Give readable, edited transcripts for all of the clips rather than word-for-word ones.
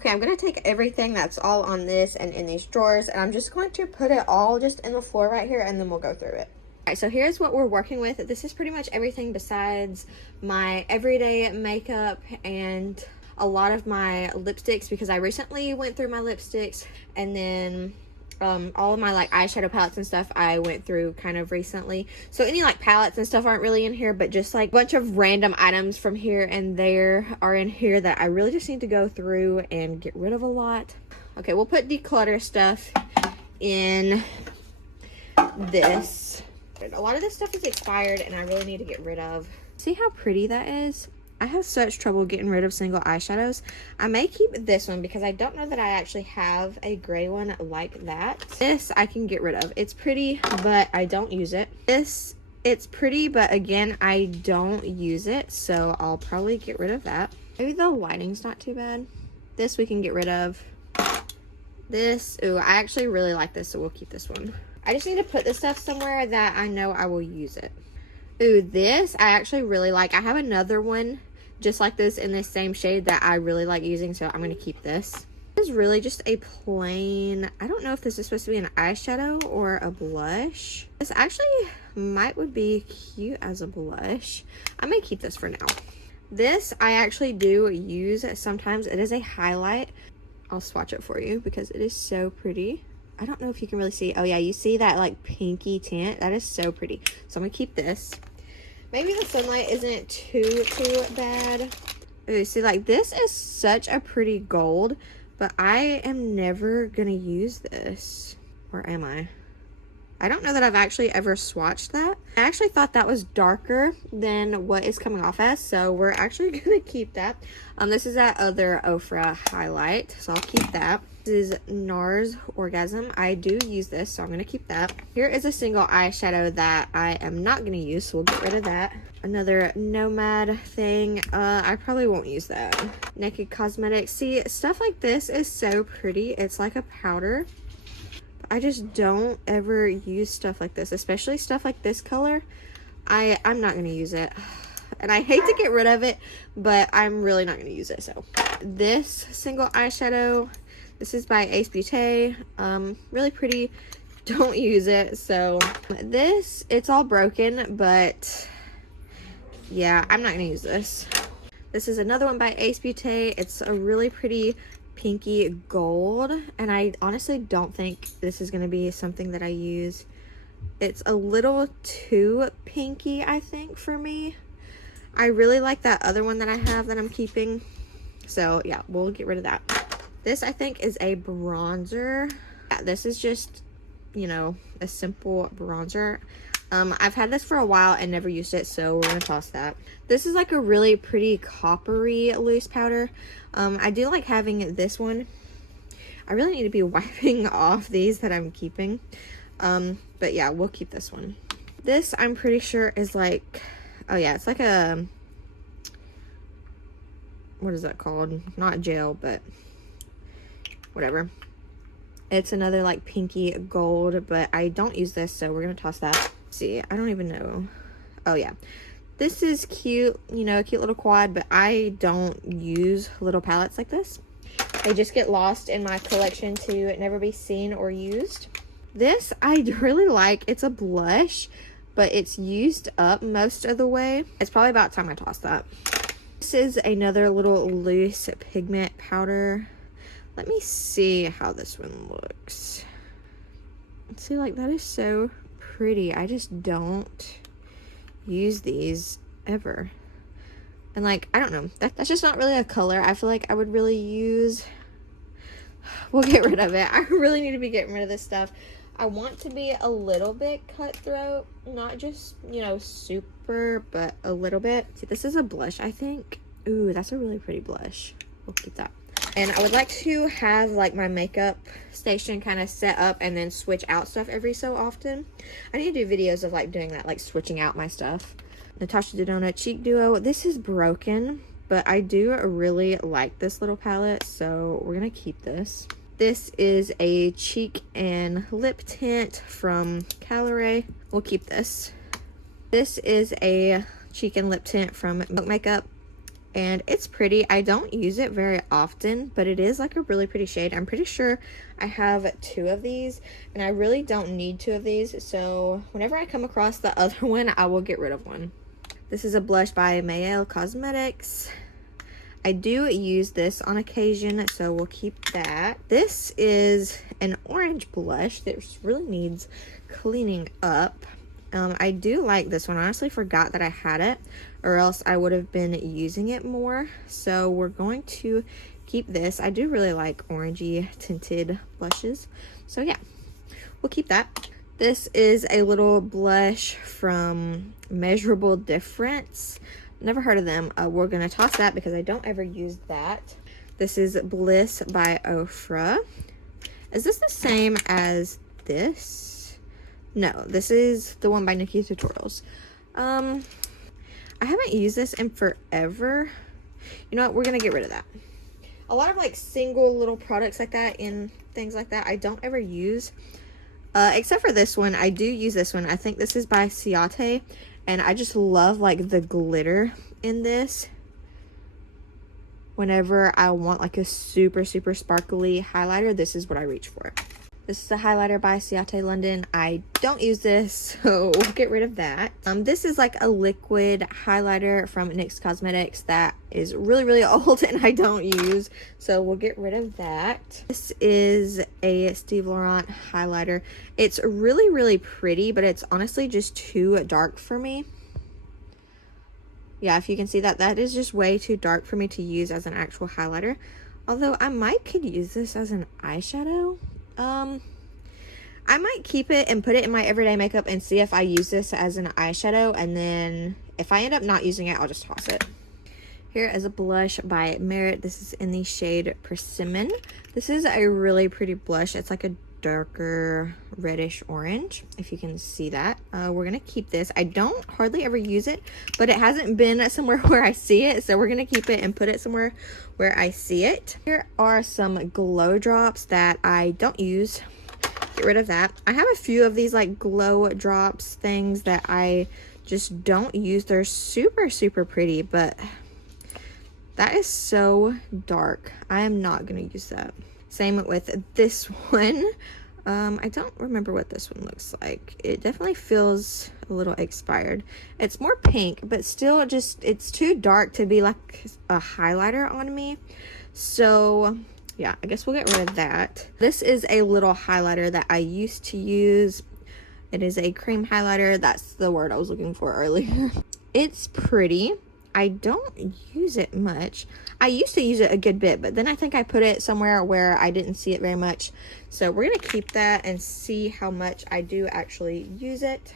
Okay, I'm going to take everything that's all on this and in these drawers, and I'm just going to put it all just in the floor right here, and then we'll go through it. Alright, so here's what we're working with. This is pretty much everything besides my everyday makeup and a lot of my lipsticks, because I recently went through my lipsticks, and then all of my like eyeshadow palettes and stuff I went through kind of recently. So any like palettes and stuff aren't really in here, but just like a bunch of random items from here and there are in here that I really just need to go through and get rid of a lot. Okay, we'll put declutter stuff in this. A lot of this stuff is expired and I really need to get rid of. See how pretty that is? I have such trouble getting rid of single eyeshadows. I may keep this one because I don't know that I actually have a gray one like that. This I can get rid of. It's pretty, but I don't use it. This, it's pretty, but again, I don't use it, so I'll probably get rid of that. Maybe the lighting's not too bad. This we can get rid of. This, ooh, I actually really like this, so we'll keep this one. I just need to put this stuff somewhere that I know I will use it. Ooh, this I actually really like. I have another one just like this in this same shade that I really like using, so I'm going to keep this. This is really just a plain, I don't know if this is supposed to be an eyeshadow or a blush. This actually would be cute as a blush. I may keep this for now. This I actually do use sometimes. It is a highlight. I'll swatch it for you because it is so pretty. I don't know if you can really see. Oh yeah, you see that like pinky tint? That is so pretty. So I'm gonna keep this. Maybe the sunlight isn't too bad. Ooh, see, like this is such a pretty gold, but I am never gonna use this. Or am I? I don't know that I've actually ever swatched that. I actually thought that was darker than what is coming off as, so we're actually gonna keep that. This is that other Ofra highlight, so I'll keep that. This is NARS Orgasm. I do use this, so I'm gonna keep that. Here is a single eyeshadow that I am not gonna use, so we'll get rid of that. Another Nomad thing. I probably won't use that. Naked Cosmetics. See, stuff like this is so pretty. It's like a powder. I just don't ever use stuff like this, especially stuff like this color. I'm not gonna use it, and I hate to get rid of it, but I'm really not gonna use it. So this single eyeshadow, this is by Ace Beauté. Really pretty. Don't use it. So this, it's all broken, but yeah, I'm not gonna use this. This is another one by Ace Beauté. It's a really pretty pinky gold, and I honestly don't think this is going to be something that I use. It's a little too pinky, I think, for me. I really like that other one that I have that I'm keeping, so yeah, we'll get rid of that. This I think is a bronzer. Yeah, this is just, you know, a simple bronzer. I've had this for a while and never used it, so we're gonna toss that. This is like a really pretty coppery loose powder. I do like having this one. I really need to be wiping off these that I'm keeping. But yeah, we'll keep this one. This I'm pretty sure is like, oh yeah, it's like a, what is that called? Not gel, but whatever. It's another like pinky gold, but I don't use this, so we're gonna toss that. See, I don't even know. Oh yeah, this is cute, you know, a cute little quad, but I don't use little palettes like this. They just get lost in my collection to never be seen or used. This I really like. It's a blush, but it's used up most of the way. It's probably about time I toss that. This is another little loose pigment powder. Let me see how this one looks. See, like that is so pretty. I just don't use these ever, and like I don't know, that's just not really a color I feel like I would really use. We'll get rid of it. I really need to be getting rid of this stuff. I want to be a little bit cutthroat, not just, you know, super, but a little bit. See, this is a blush, I think. Ooh, that's a really pretty blush. We'll keep that. And I would like to have like my makeup station kind of set up and then switch out stuff every so often. I need to do videos of like doing that, like switching out my stuff. Natasha Denona Cheek Duo. This is broken, but I do really like this little palette, so we're gonna keep this. This is a cheek and lip tint from Calorie. We'll keep this. This is a cheek and lip tint from Milk Makeup. and it's pretty. I don't use it very often, but it is like a really pretty shade. I'm pretty sure I have 2 of these, and I really don't need 2 of these, so whenever I come across the other one, I will get rid of one. This is a blush by Mael Cosmetics. I do use this on occasion, so we'll keep that. This is an orange blush that really needs cleaning up. I do like this one. I honestly forgot that I had it, or else I would have been using it more. So we're going to keep this. I do really like orangey tinted blushes. So yeah, we'll keep that. This is a little blush from Measurable Difference. Never heard of them. We're going to toss that because I don't ever use that. This is Bliss by Ofra. Is this the same as this? No, this is the one by Nikki Tutorials. I haven't used this in forever. You know what? We're going to get rid of that. A lot of like single little products like that and things like that I don't ever use. Except for this one. I do use this one. I think this is by Ciate. And I just love like the glitter in this. Whenever I want like a super sparkly highlighter, this is what I reach for. This is a highlighter by Ciate London. I don't use this, so we'll get rid of that. This is like a liquid highlighter from NYX Cosmetics that is really old and I don't use, so we'll get rid of that. This is a Steve Laurent highlighter. It's really pretty, but it's honestly just too dark for me. Yeah, if you can see that, that is just way too dark for me to use as an actual highlighter. Although I could use this as an eyeshadow. I might keep it and put it in my everyday makeup and see if I use this as an eyeshadow, and then if I end up not using it, I'll just toss it. Here is a blush by Merit. This is in the shade Persimmon. This is a really pretty blush. It's like a darker reddish orange, if you can see that. We're gonna keep this. I don't hardly ever use it, but it hasn't been somewhere where I see it, so we're gonna keep it and put it somewhere where I see it. Here are some glow drops that I don't use. Get rid of that. I have a few of these like glow drops things that I just don't use. They're super pretty, but that is so dark. I am not gonna use that. Same with this one. I don't remember what this one looks like. It definitely feels a little expired. It's more pink, but still just, it's too dark to be like a highlighter on me. So yeah, I guess we'll get rid of that. This is a little highlighter that I used to use. It is a cream highlighter. That's the word I was looking for earlier. It's pretty. I don't use it much. I used to use it a good bit, but then I think I put it somewhere where I didn't see it very much. So we're going to keep that and see how much I do actually use it.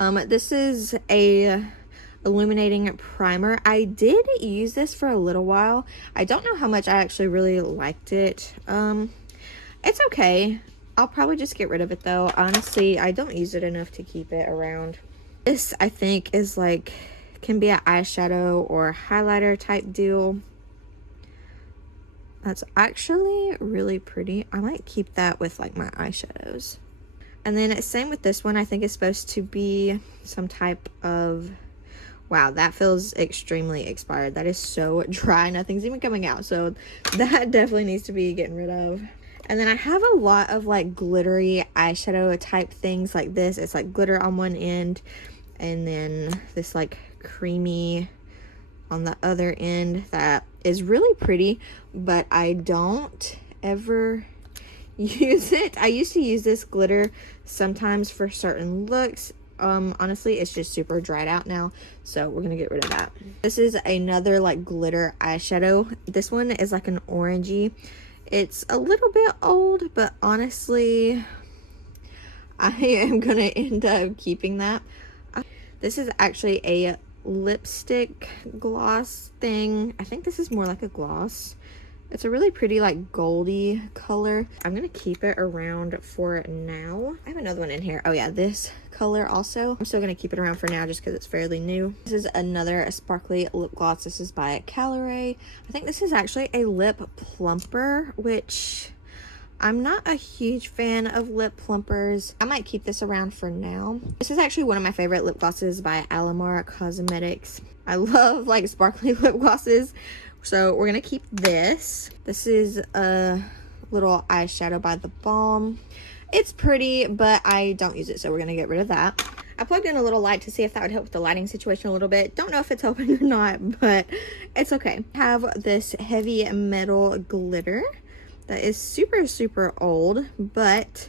This is a illuminating primer. I did use this for a little while. I don't know how much I actually really liked it. It's okay. I'll probably just get rid of it though. Honestly, I don't use it enough to keep it around. This, I think, is like, can be an eyeshadow or highlighter type deal. That's actually really pretty. I might keep that with like my eyeshadows. And then same with this one. I think it's supposed to be some type of, wow, that feels extremely expired. That is so dry. Nothing's even coming out. So that definitely needs to be getting rid of. And then I have a lot of like glittery eyeshadow type things like this. It's like glitter on one end and then this like creamy on the other end that is really pretty, but I don't ever use it. I used to use this glitter sometimes for certain looks. Honestly, it's just super dried out now, so we're gonna get rid of that. This is another like glitter eyeshadow. This one is like an orangey. It's a little bit old, but honestly I am gonna end up keeping that. This is actually a lipstick gloss thing. I think this is more like a gloss. It's a really pretty like goldy color. I'm gonna keep it around for now. I have another one in here. Oh yeah, this color also. I'm still gonna keep it around for now just because it's fairly new. This is another sparkly lip gloss. This is by Caloray. I think this is actually a lip plumper, which I'm not a huge fan of lip plumpers. I might keep this around for now. This is actually one of my favorite lip glosses by Alamar Cosmetics. I love like sparkly lip glosses. So we're gonna keep this. This is a little eyeshadow by The Balm. It's pretty, but I don't use it, so we're gonna get rid of that. I plugged in a little light to see if that would help with the lighting situation a little bit. Don't know if it's helping or not, but it's okay. I have this heavy metal glitter that is super, super old, but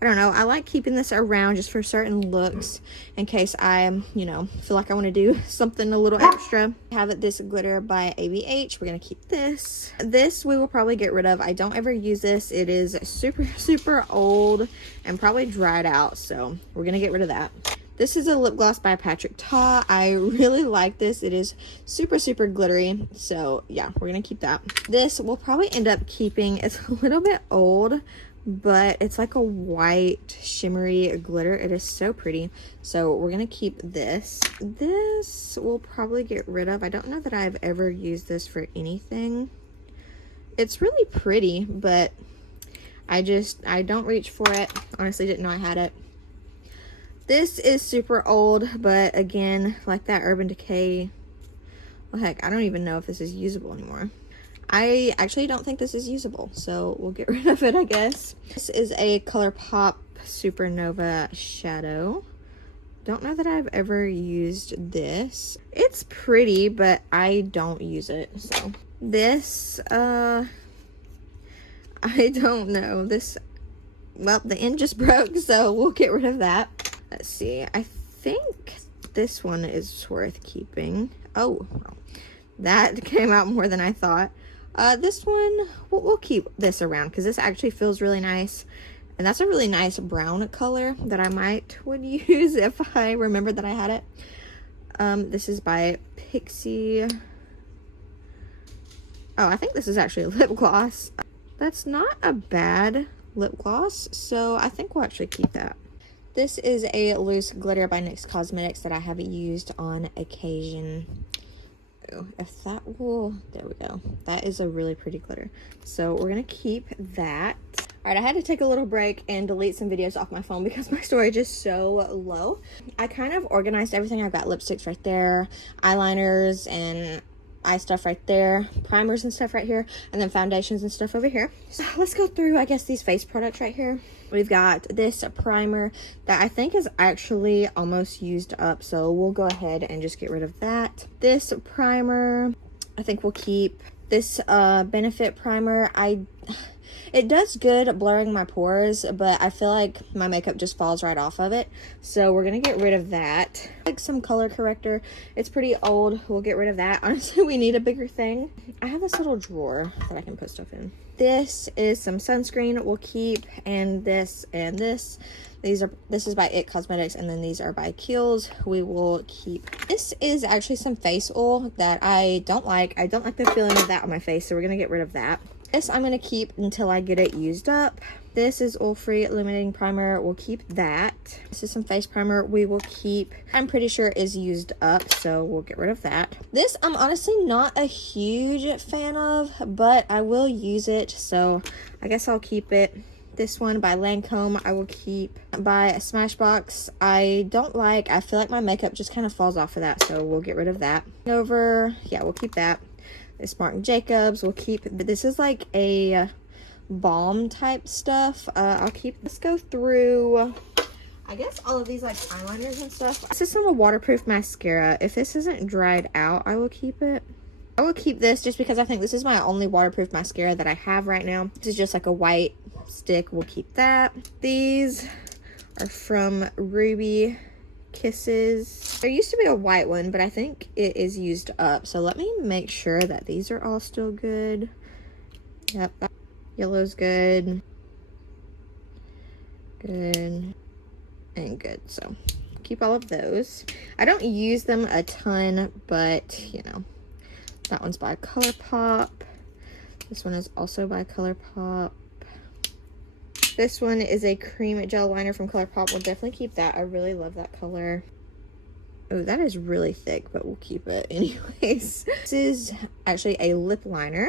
I don't know. I like keeping this around just for certain looks in case I, you know, feel like I want to do something a little extra. I have this glitter by ABH. We're going to keep this. This we will probably get rid of. I don't ever use this. It is super, super old and probably dried out. So we're going to get rid of that. This is a lip gloss by Patrick Ta. I really like this. It is super, super glittery. So yeah, we're going to keep that. This we'll probably end up keeping. It's a little bit old, but it's like a white shimmery glitter. It is so pretty. So we're gonna keep this. This we'll probably get rid of. I don't know that I've ever used this for anything. It's really pretty, but I don't reach for it. Honestly, didn't know I had it. This is super old, but again, like that Urban Decay, well, heck, I don't even know if this is usable anymore. I actually don't think this is usable, so we'll get rid of it, I guess. This is a ColourPop Supernova shadow. Don't know that I've ever used this. It's pretty, but I don't use it. So this, I don't know. This, well, the end just broke, so we'll get rid of that. Let's see. I think this one is worth keeping. Oh, that came out more than I thought. This one, we'll keep this around because this actually feels really nice. And that's a really nice brown color that I would use if I remembered that I had it. This is by Pixie. Oh, I think this is actually a lip gloss. That's not a bad lip gloss, so I think we'll actually keep that. This is a loose glitter by NYX Cosmetics that I have used on occasion. If that will, there we go. That is a really pretty glitter. So we're gonna keep that. All right, I had to take a little break and delete some videos off my phone because my storage is so low. I kind of organized everything. I've got lipsticks right there, eyeliners and eye stuff right there, primers and stuff right here, and then foundations and stuff over here. So let's go through, I guess, these face products right here. We've got this primer that I think is actually almost used up, so we'll go ahead and just get rid of that. This primer, I think we'll keep. This Benefit primer, it does good blurring my pores, but I feel like my makeup just falls right off of it. So we're going to get rid of that. Like some color corrector. It's pretty old. We'll get rid of that. Honestly, we need a bigger thing. I have this little drawer that I can put stuff in. This is some sunscreen we'll keep, and this and this. This is by IT Cosmetics, and then these are by Kiehl's. We will keep. This is actually some face oil that I don't like. I don't like the feeling of that on my face, so we're going to get rid of that. This I'm going to keep until I get it used up. This is oil-free illuminating primer. We'll keep that. This is some face primer we will keep. I'm pretty sure is used up, so we'll get rid of that. This I'm honestly not a huge fan of, but I will use it, so I guess I'll keep it. This one by Lancome I will keep. By Smashbox I don't like. I feel like my makeup just kind of falls off of that, so we'll get rid of that. Yeah, we'll keep that. This Marc Jacobs we'll keep. This is like a balm type stuff. I'll keep. Let's go through, I guess, all of these like eyeliners and stuff. This is some waterproof mascara. If this isn't dried out, I will keep it. I will keep this just because I think this is my only waterproof mascara that I have right now. This is just like a white stick. We'll keep that. These are from Ruby Kisses. There used to be a white one, but I think it is used up. So let me make sure that these are all still good. Yep, yellow's good. Good. And good. So keep all of those. I don't use them a ton, but you know, that one's by ColourPop. This one is also by ColourPop. This one is a cream gel liner from ColourPop. We'll definitely keep that. I really love that color. Oh, that is really thick, but we'll keep it anyways. This is actually a lip liner,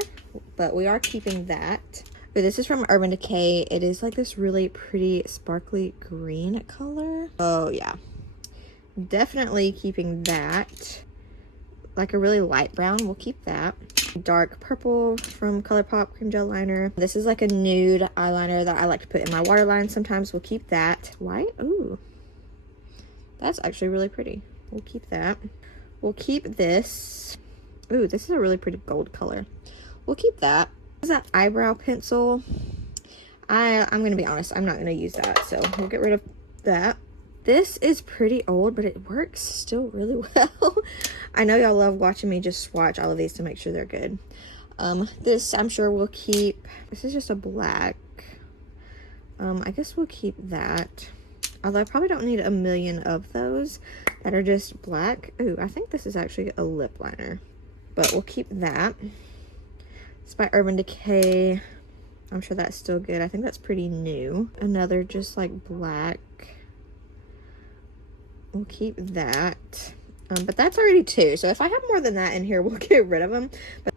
but we are keeping that. Oh, this is from Urban Decay. It is like this really pretty sparkly green color. Oh, yeah. Definitely keeping that. like a really light brown. We'll keep that. Dark purple from ColourPop cream gel liner. This is like a nude eyeliner that I like to put in my waterline sometimes. We'll keep that. White? Ooh, that's actually really pretty. We'll keep that. We'll keep this. Ooh, this is a really pretty gold color. We'll keep that. This is an eyebrow pencil. I'm gonna be honest, I'm not gonna use that, so we'll get rid of that. This is pretty old, but it works still really well. I know y'all love watching me just swatch all of these to make sure they're good. This I'm sure we'll keep. This is just a black. I guess we'll keep that. Although I probably don't need a million of those that are just black. Ooh, I think this is actually a lip liner, but we'll keep that. It's by Urban Decay. I'm sure that's still good. I think that's pretty new. Another just like black. We'll keep that. But that's already 2. So if I have more than that in here, we'll get rid of them. But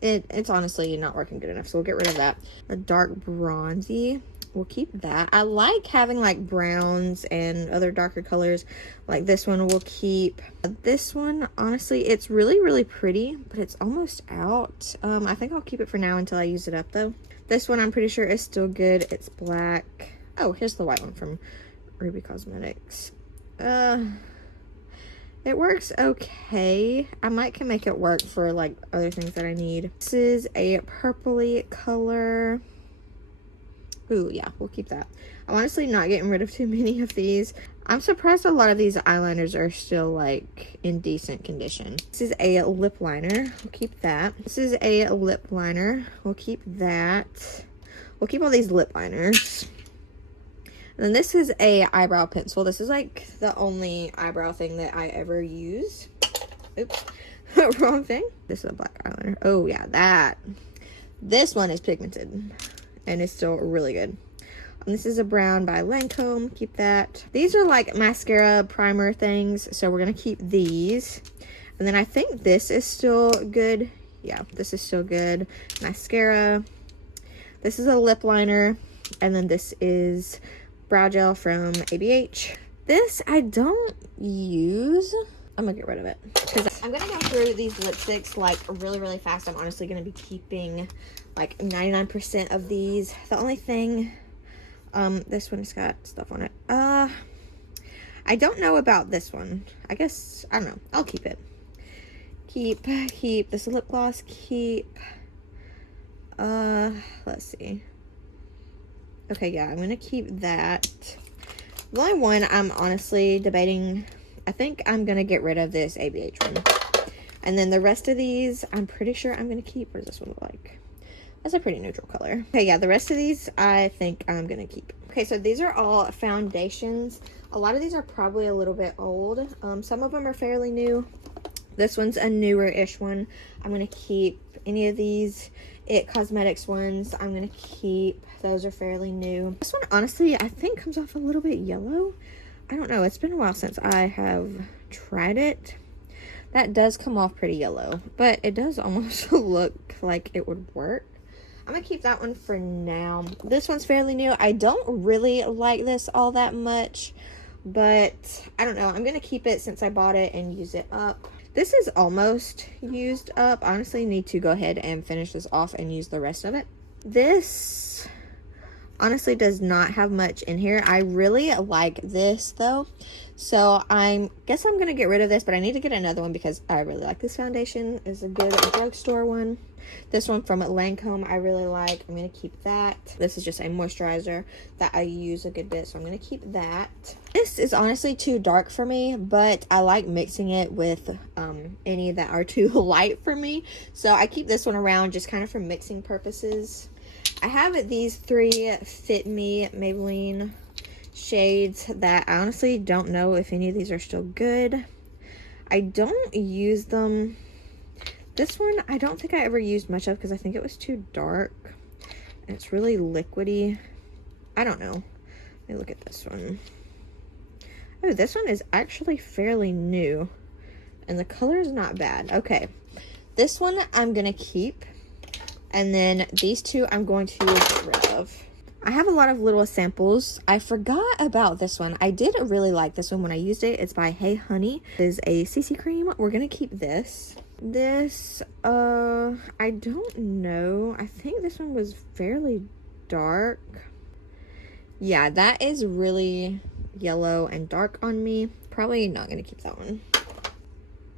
it's honestly not working good enough. So we'll get rid of that. A dark bronzy. We'll keep that. I like having like browns and other darker colors. Like this one we'll keep. This one, honestly, it's really, really pretty, but it's almost out. I think I'll keep it for now until I use it up though. This one I'm pretty sure is still good. It's black. Oh, here's the white one from Ruby Cosmetics. It works okay. I might can make it work for like other things that I need. This is a purpley color. Ooh, yeah, we'll keep that. I'm honestly not getting rid of too many of these. I'm surprised a lot of these eyeliners are still like in decent condition. This is a lip liner. We'll keep that. This is a lip liner. We'll keep that. We'll keep all these lip liners. And then this is a eyebrow pencil. This is like the only eyebrow thing that I ever use. Oops, wrong thing. This is a black eyeliner. Oh yeah, that. This one is pigmented. And it's still really good. And this is a brown by Lancome. Keep that. These are like mascara primer things, so we're gonna keep these. And then I think this is still good. Yeah, this is still good. Mascara. This is a lip liner, and then this is brow gel from ABH. This I don't use. I'm gonna get rid of it because I'm gonna go through these lipsticks like really, really fast. I'm honestly gonna be keeping like 99% of these. The only thing, this one's got stuff on it. I don't know about this one. I guess, I don't know. I'll keep it. Keep. This lip gloss, keep. Let's see. Okay, yeah, I'm gonna keep that. The only one I'm honestly debating, I think I'm gonna get rid of this ABH one. And then the rest of these, I'm pretty sure I'm gonna keep. What does this one look like? That's a pretty neutral color. Okay, yeah, the rest of these I think I'm gonna keep. Okay, so these are all foundations. A lot of these are probably a little bit old. Some of them are fairly new. This one's a newer-ish one. I'm gonna keep any of these It Cosmetics ones. I'm gonna keep. Those are fairly new. This one, honestly, I think comes off a little bit yellow. I don't know. It's been a while since I have tried it. That does come off pretty yellow, but it does almost look like it would work. I'm gonna keep that one for now. This one's fairly new. I don't really like this all that much, but I don't know. I'm gonna keep it since I bought it and use it up. This is almost used up. I honestly need to go ahead and finish this off and use the rest of it. This honestly does not have much in here. I really like this though. So I guess I'm gonna get rid of this, but I need to get another one because I really like this foundation. It's a good drugstore one. This one from Lancome I really like. I'm gonna keep that. This is just a moisturizer that I use a good bit, so I'm gonna keep that. This is honestly too dark for me, but I like mixing it with any that are too light for me. So I keep this one around just kind of for mixing purposes. I have these 3 Fit Me Maybelline shades that I honestly don't know if any of these are still good. I don't use them. This one I don't think I ever used much of because I think it was too dark and it's really liquidy. I don't know. Let me look at this one. Oh, this one is actually fairly new and the color is not bad. Okay, this one I'm gonna keep, and then these 2 I'm going to get rid of. I have a lot of little samples. I forgot about this one. I did really like this one when I used it. It's by Hey Honey. It is a CC cream. We're gonna keep this. This, I don't know. I think this one was fairly dark. Yeah, that is really yellow and dark on me. Probably not gonna keep that one.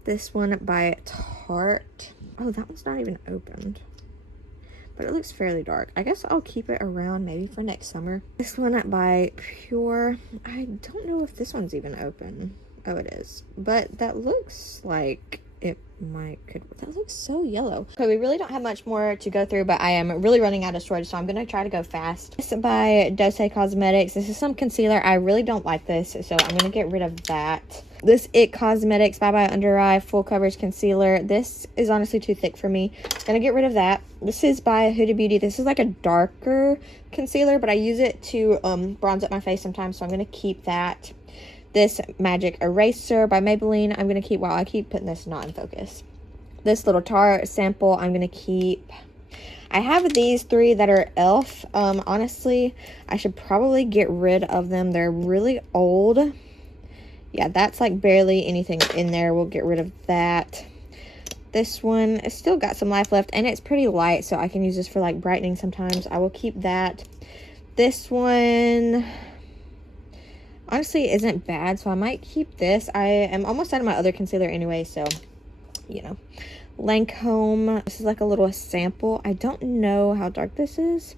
This one by Tarte. Oh, that one's not even opened, but it looks fairly dark. I guess I'll keep it around maybe for next summer. This one by Pure. I don't know if this one's even open. Oh, it is. But that looks like it that looks so yellow. Okay, we really don't have much more to go through, but I am really running out of storage, so I'm gonna try to go fast. This by Dose Cosmetics. This is some concealer. I really don't like this, so I'm gonna get rid of that. This It Cosmetics Bye Bye Under Eye Full Coverage Concealer. This is honestly too thick for me. Gonna get rid of that. This is by Huda Beauty. This is like a darker concealer, but I use it to bronze up my face sometimes, so I'm gonna keep that. This Magic Eraser by Maybelline, I'm going to keep, while I keep putting this not in focus. This little Tarte sample, I'm going to keep. I have these three that are e.l.f. Honestly, I should probably get rid of them. They're really old. Yeah, that's like barely anything in there. We'll get rid of that. This one, it's still got some life left, and it's pretty light, so I can use this for like brightening sometimes. I will keep that. This one honestly isn't bad, so I might keep this. I am almost out of my other concealer anyway, so you know. Lancome, this is like a little sample. I don't know how dark this is.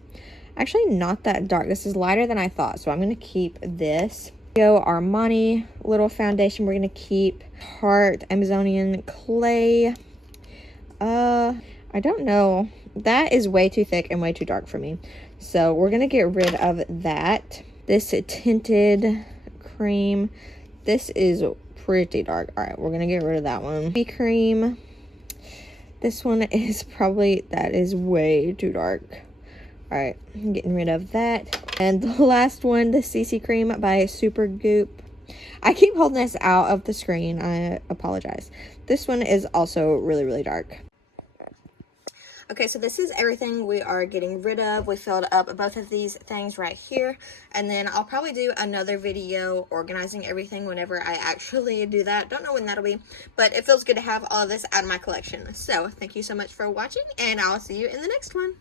Actually not that dark. This is lighter than I thought, so I'm gonna keep this. Armani little foundation, we're gonna keep. Tarte Amazonian Clay. I don't know, that is way too thick and way too dark for me, so we're gonna get rid of that. This tinted cream, this is pretty dark. All right, we're gonna get rid of that one. BB cream, this one is probably, that is way too dark. All right, I'm getting rid of that. And the last one, the CC cream by Supergoop. I keep holding this out of the screen, I apologize. This one is also really, really dark. Okay, so this is everything we are getting rid of. We filled up both of these things right here, and then I'll probably do another video organizing everything whenever I actually do that. Don't know when that'll be, but it feels good to have all of this out of my collection. So thank you so much for watching, and I'll see you in the next one.